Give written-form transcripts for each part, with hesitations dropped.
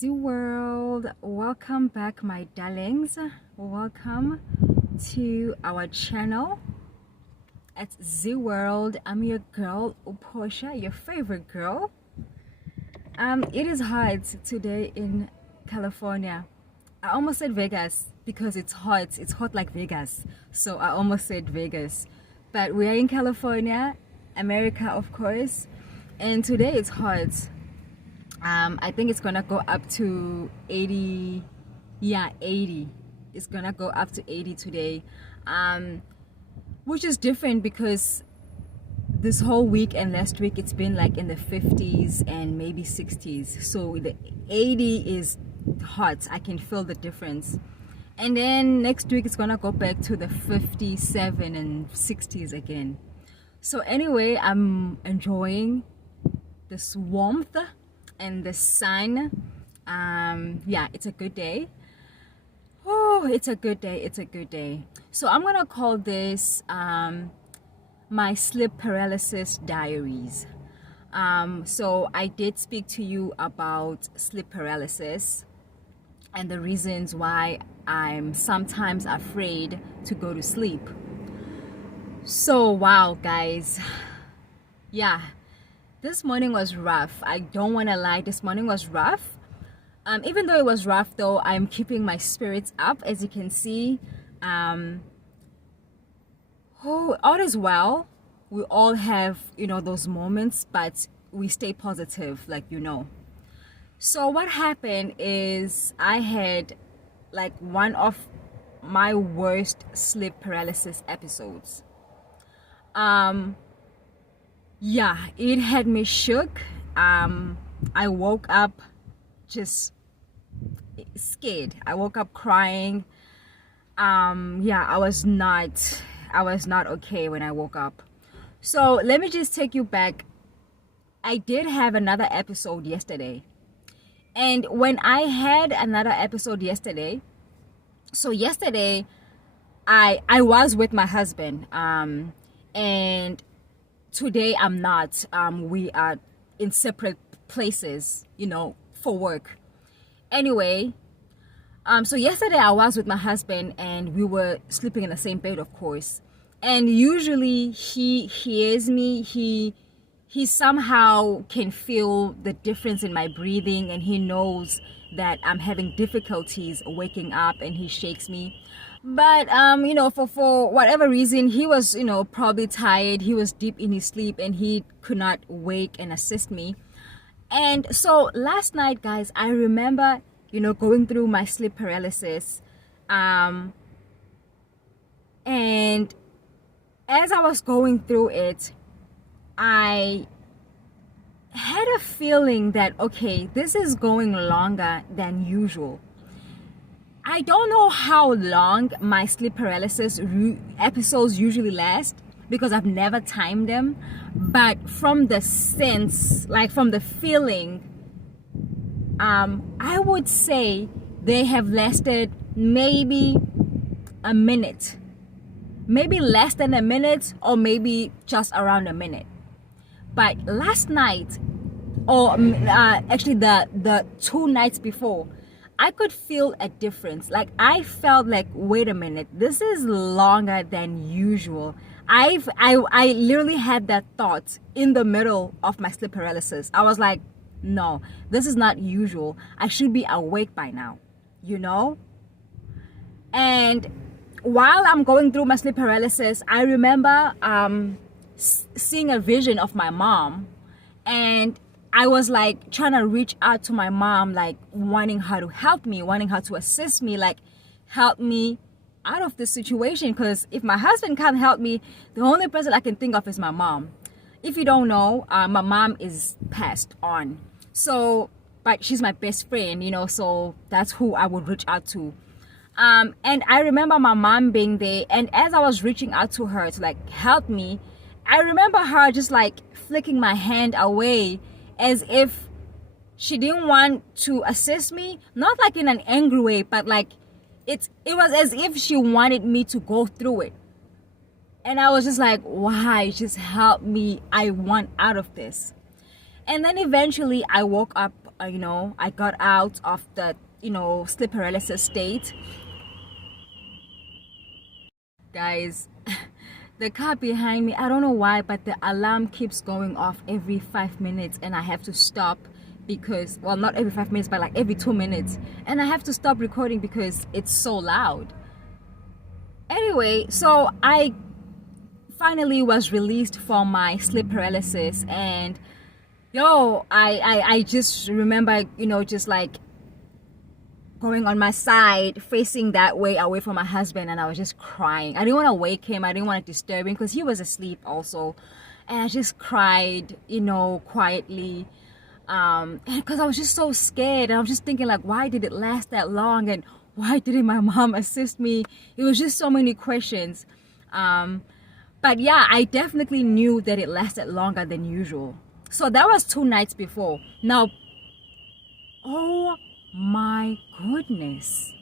ZeeWorld, welcome back my darlings. Welcome to our channel at ZeeWorld. I'm your girl Portia, your favorite girl. It is hot today in California. I almost said Vegas because it's hot like Vegas, so I almost said Vegas, but we are in California, America, of course, and today it's hot. I think it's gonna go up to 80. Yeah, 80. It's gonna go up to 80 today, which is different because this whole week and last week it's been like in the 50s and maybe 60s. So the 80 is hot. I can feel the difference. And then next week it's gonna go back to the 57 and 60s again. So anyway, I'm enjoying this warmth and the sun. Yeah, it's a good day. Oh, it's a good day. So I'm gonna call this my sleep paralysis diaries. So I did speak to you about sleep paralysis and the reasons why I'm sometimes afraid to go to sleep. So wow, guys, yeah, this morning was rough. I don't want to lie, this morning was rough. Even though it was rough though, I'm keeping my spirits up, as you can see. All is well. We all have, those moments, but we stay positive, So what happened is I had like one of my worst sleep paralysis episodes. Yeah, it had me shook. I woke up just scared. I woke up crying. Yeah, I was not okay when I woke up. So let me just take you back. I did have another episode yesterday. And when I had another episode yesterday, so yesterday I was with my husband, and today I'm not. We are in separate places, for work. Anyway, so yesterday I was with my husband and we were sleeping in the same bed, of course. And usually he hears me, he somehow can feel the difference in my breathing, and he knows that I'm having difficulties waking up, and he shakes me. But for whatever reason, he was probably tired. He was deep in his sleep and he could not wake and assist me. And so last night, guys, I remember going through my sleep paralysis, and as I was going through it, I had a feeling that, okay, this is going longer than usual. I don't know how long my sleep paralysis episodes usually last because I've never timed them, but from the sense, from the feeling, I would say they have lasted maybe a minute, maybe less than a minute, or maybe just around a minute. But last night, or actually the 2 nights before, I could feel a difference. I felt like, wait a minute, this is longer than usual. I literally had that thought in the middle of my sleep paralysis. I was like, no, this is not usual. I should be awake by now, And while I'm going through my sleep paralysis, I remember seeing a vision of my mom, and I was trying to reach out to my mom, wanting her to help me, wanting her to assist me, help me out of this situation. Because if my husband can't help me, the only person I can think of is my mom. If you don't know, my mom is passed on. So, but she's my best friend, so that's who I would reach out to. And I remember my mom being there, and as I was reaching out to her to help me, I remember her just flicking my hand away, as if she didn't want to assist me, not in an angry way, but it was as if she wanted me to go through it. And I was just like, why? Just help me. I want out of this. And then eventually I woke up, I got out of the, sleep paralysis state. Guys, the car behind me, I don't know why, but the alarm keeps going off every 5 minutes and I have to stop because, well, not every 5 minutes, but like every 2 minutes. And I have to stop recording because it's so loud. Anyway, so I finally was released from my sleep paralysis, and I just remember, just like going on my side, facing that way away from my husband, and I was just crying. I didn't want to wake him. I didn't want to disturb him because he was asleep also. And I just cried, quietly. Because I was just so scared. And I was just thinking, like, why did it last that long? And why didn't my mom assist me? It was just so many questions. But yeah, I definitely knew that it lasted longer than usual. So that was 2 nights before. Now, oh my goodness.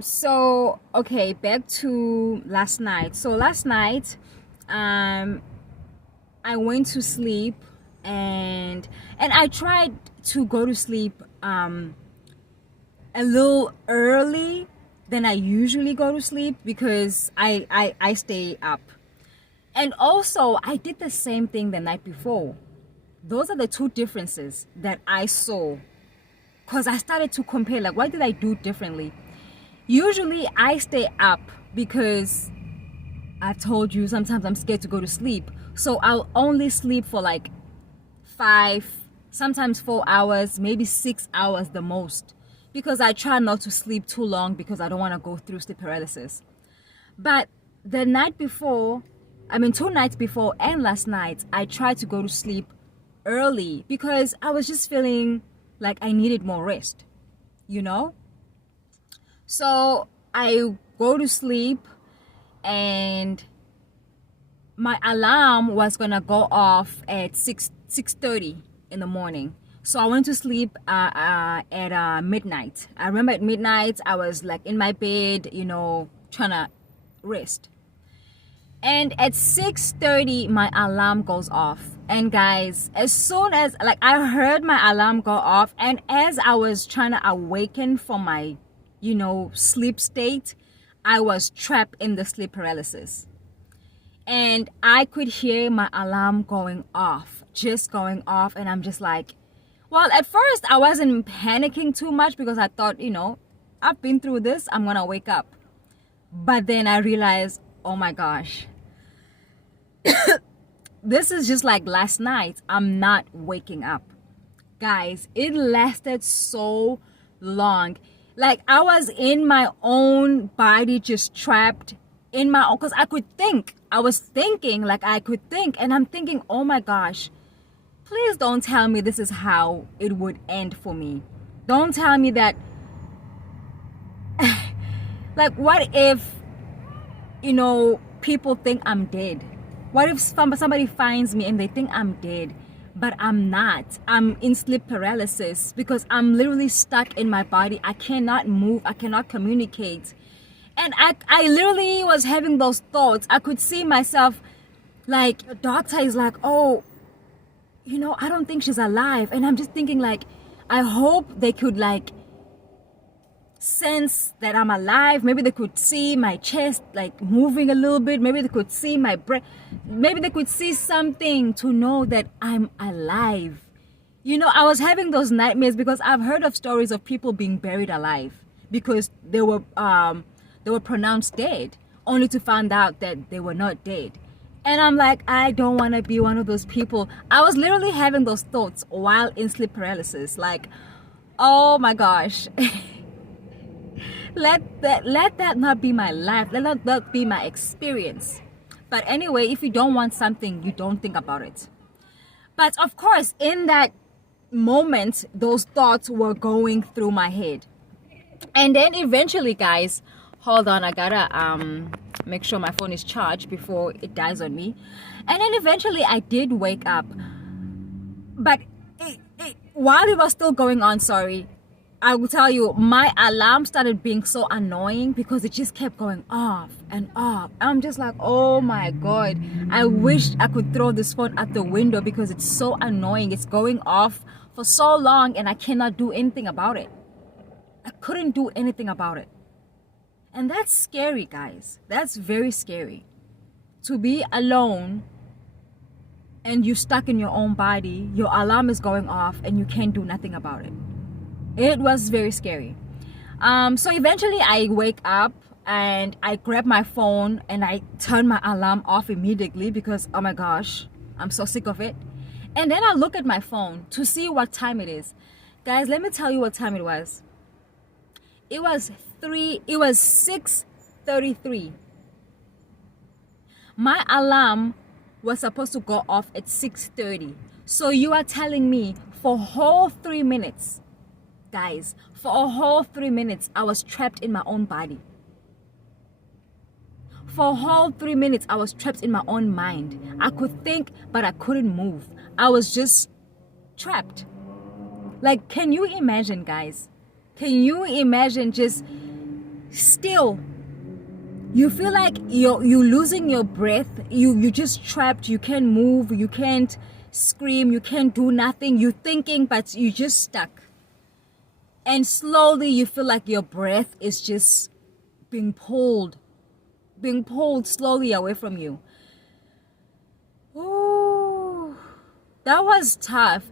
So okay, back to last night. So last night, I went to sleep and I tried to go to sleep a little early than I usually go to sleep because I stay up. And also, I did the same thing the night before. Those are the 2 differences that I saw. Because I started to compare, like, what did I do differently? Usually, I stay up because I told you sometimes I'm scared to go to sleep. So I'll only sleep for like 5, sometimes 4 hours, maybe 6 hours the most. Because I try not to sleep too long because I don't want to go through sleep paralysis. But the night before, 2 nights before and last night, I tried to go to sleep early because I was just feeling like I needed more rest, So I go to sleep and my alarm was gonna go off at 6:30 in the morning. So I went to sleep at midnight. I remember at midnight I was like in my bed, trying to rest. And at 6:30 my alarm goes off. And guys, as soon as I heard my alarm go off, and as I was trying to awaken from my sleep state, I was trapped in the sleep paralysis. And I could hear my alarm going off, just going off. And I'm just like, well, at first I wasn't panicking too much because I thought, I've been through this, I'm gonna wake up. But then I realized, oh my gosh, this is just like last night. I'm not waking up. Guys, it lasted so long. Like I was in my own body, just trapped in my own, because I could think. I was thinking like I could think, and I'm thinking, oh my gosh, please don't tell me this is how it would end for me. Don't tell me that like, what if people think I'm dead? What if somebody finds me and they think I'm dead, but I'm not? I'm in sleep paralysis because I'm literally stuck in my body. I cannot move. I cannot communicate. And I literally was having those thoughts. I could see myself, like, the doctor is like, oh, I don't think she's alive. And I'm just thinking, like, I hope they could, like, sense that I'm alive. Maybe they could see my chest like moving a little bit. Maybe they could see my breath. Maybe they could see something to know that I'm alive. I was having those nightmares because I've heard of stories of people being buried alive because they were pronounced dead, only to find out that they were not dead. And I'm like, I don't want to be one of those people. I was literally having those thoughts while in sleep paralysis. Like, oh my gosh. Let that not be my life. Let that not be my experience. But anyway, if you don't want something, you don't think about it. But of course, in that moment, those thoughts were going through my head. And then eventually, guys, hold on, I gotta make sure my phone is charged before it dies on me. And then eventually I did wake up. But while it was still going on, I will tell you, my alarm started being so annoying because it just kept going off and off. I'm just like, oh my God, I wish I could throw this phone out the window because it's so annoying. It's going off for so long and I cannot do anything about it. I couldn't do anything about it. And that's scary, guys. That's very scary. To be alone and you're stuck in your own body, your alarm is going off and you can't do nothing about it. It was very scary. So eventually I wake up and I grab my phone and I turn my alarm off immediately because, oh my gosh, I'm so sick of it. And then I look at my phone to see what time it is. Guys, let me tell you what time it was. It was 6:33. My alarm was supposed to go off at 6:30. So you are telling me for a whole 3 minutes, guys, for a whole 3 minutes, I was trapped in my own body. For a whole 3 minutes, I was trapped in my own mind. I could think, but I couldn't move. I was just trapped. Like, can you imagine, guys? Can you imagine just still? You feel like you're losing your breath. You're just trapped. You can't move. You can't scream. You can't do nothing. You're thinking, but you're just stuck. And slowly you feel like your breath is just being pulled slowly away from you. Ooh, that was tough.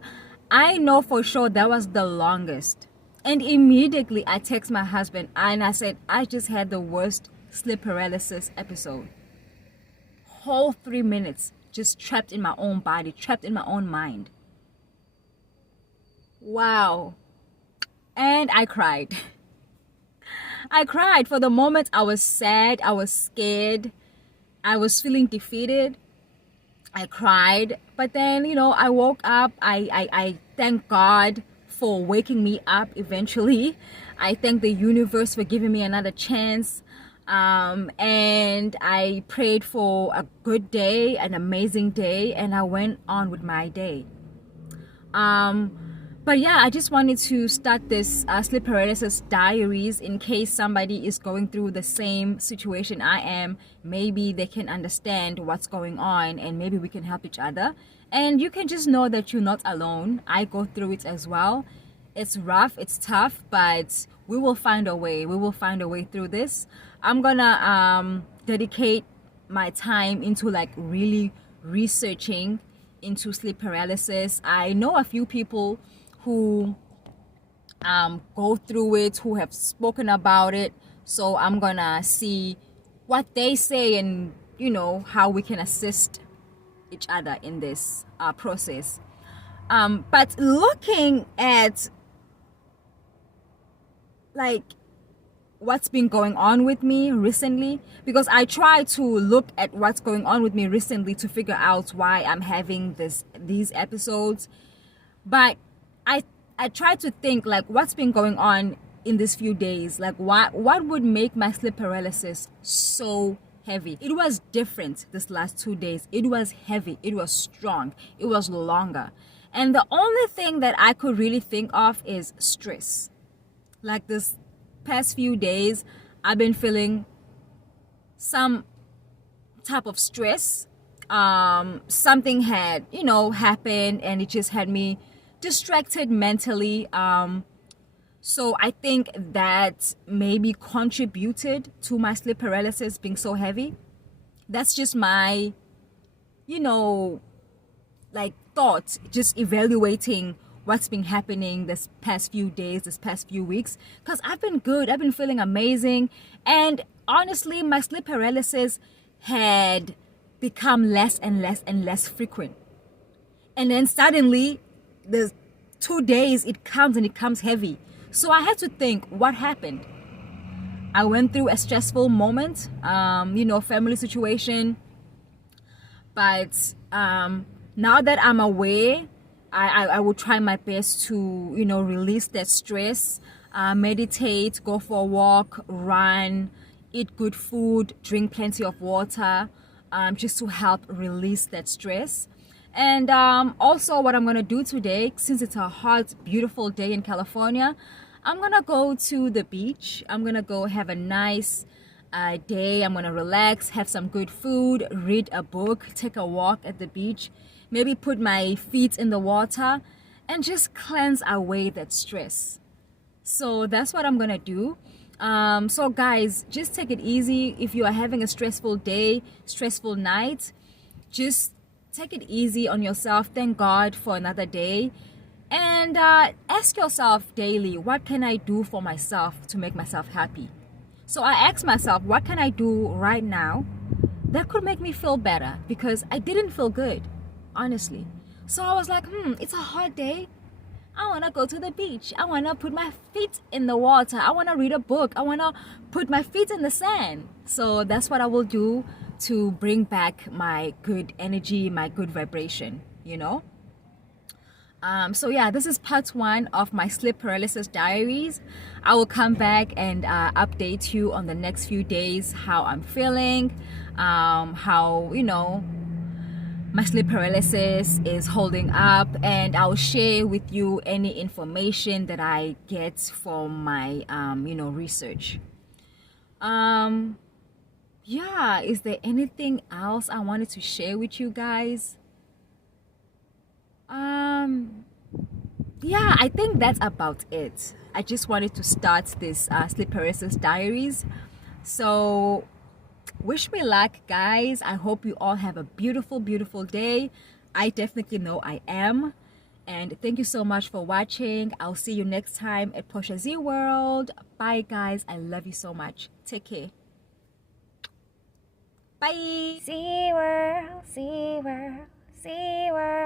I know for sure that was the longest. And immediately I text my husband and I said, I just had the worst sleep paralysis episode. Whole 3 minutes just trapped in my own body, trapped in my own mind. Wow. And I cried. I cried. For the moment, I was sad. I was scared. I was feeling defeated. I cried. But then, I woke up. I thank God for waking me up eventually. I thank the universe for giving me another chance. And I prayed for a good day, an amazing day, and I went on with my day. But yeah, I just wanted to start this sleep paralysis diaries in case somebody is going through the same situation I am. Maybe they can understand what's going on and maybe we can help each other. And you can just know that you're not alone. I go through it as well. It's rough, it's tough, but we will find a way. We will find a way through this. I'm gonna dedicate my time into like really researching into sleep paralysis. I know a few people who go through it, who have spoken about it. So I'm gonna see what they say and how we can assist each other in this process. But looking at like what's been going on with me recently, because I try to look at what's going on with me recently to figure out why I'm having these episodes. But I try to think like what's been going on in these few days. Like what would make my sleep paralysis so heavy? It was different this last 2 days. It was heavy. It was strong. It was longer. And the only thing that I could really think of is stress. Like this past few days, I've been feeling some type of stress. Something had, happened and it just had me distracted mentally. So I think that maybe contributed to my sleep paralysis being so heavy. That's just my, like thoughts, just evaluating what's been happening this past few days, this past few weeks. Because I've been good. I've been feeling amazing. And honestly, my sleep paralysis had become less and less and less frequent. And then suddenly, the 2 days, it comes and it comes heavy. So I had to think, what happened? I went through a stressful moment, family situation. But now that I'm aware, I will try my best to, release that stress, meditate, go for a walk, run, eat good food, drink plenty of water, just to help release that stress. And also what I'm going to do today, since it's a hot, beautiful day in California, I'm gonna go to the beach. I'm gonna go have a nice day. I'm gonna relax, have some good food, read a book, take a walk at the beach, maybe put my feet in the water and just cleanse away that stress. So that's what I'm gonna do. So guys, just take it easy. If you are having a stressful day, stressful night, just take it easy on yourself. Thank God for another day. And ask yourself daily, what can I do for myself to make myself happy? So I asked myself, what can I do right now that could make me feel better? Because I didn't feel good, honestly. So I was like, it's a hot day. I want to go to the beach. I want to put my feet in the water. I want to read a book. I want to put my feet in the sand. So that's what I will do to bring back my good energy, my good vibration, you know? So yeah, this is part 1 of my sleep paralysis diaries. I will come back and update you on the next few days how I'm feeling, how, you know, my sleep paralysis is holding up, and I'll share with you any information that I get from my you know, research. Yeah, is there anything else I wanted to share with you guys? Yeah, I think that's about it. I just wanted to start this sleep paralysis diaries. So wish me luck, guys. I hope you all have a beautiful, beautiful day. I definitely know I am. And thank you so much for watching. I'll see you next time at PortiaZmusic. Bye, guys. I love you so much. Take care. Bye. ZeeWorld, ZeeWorld, ZeeWorld.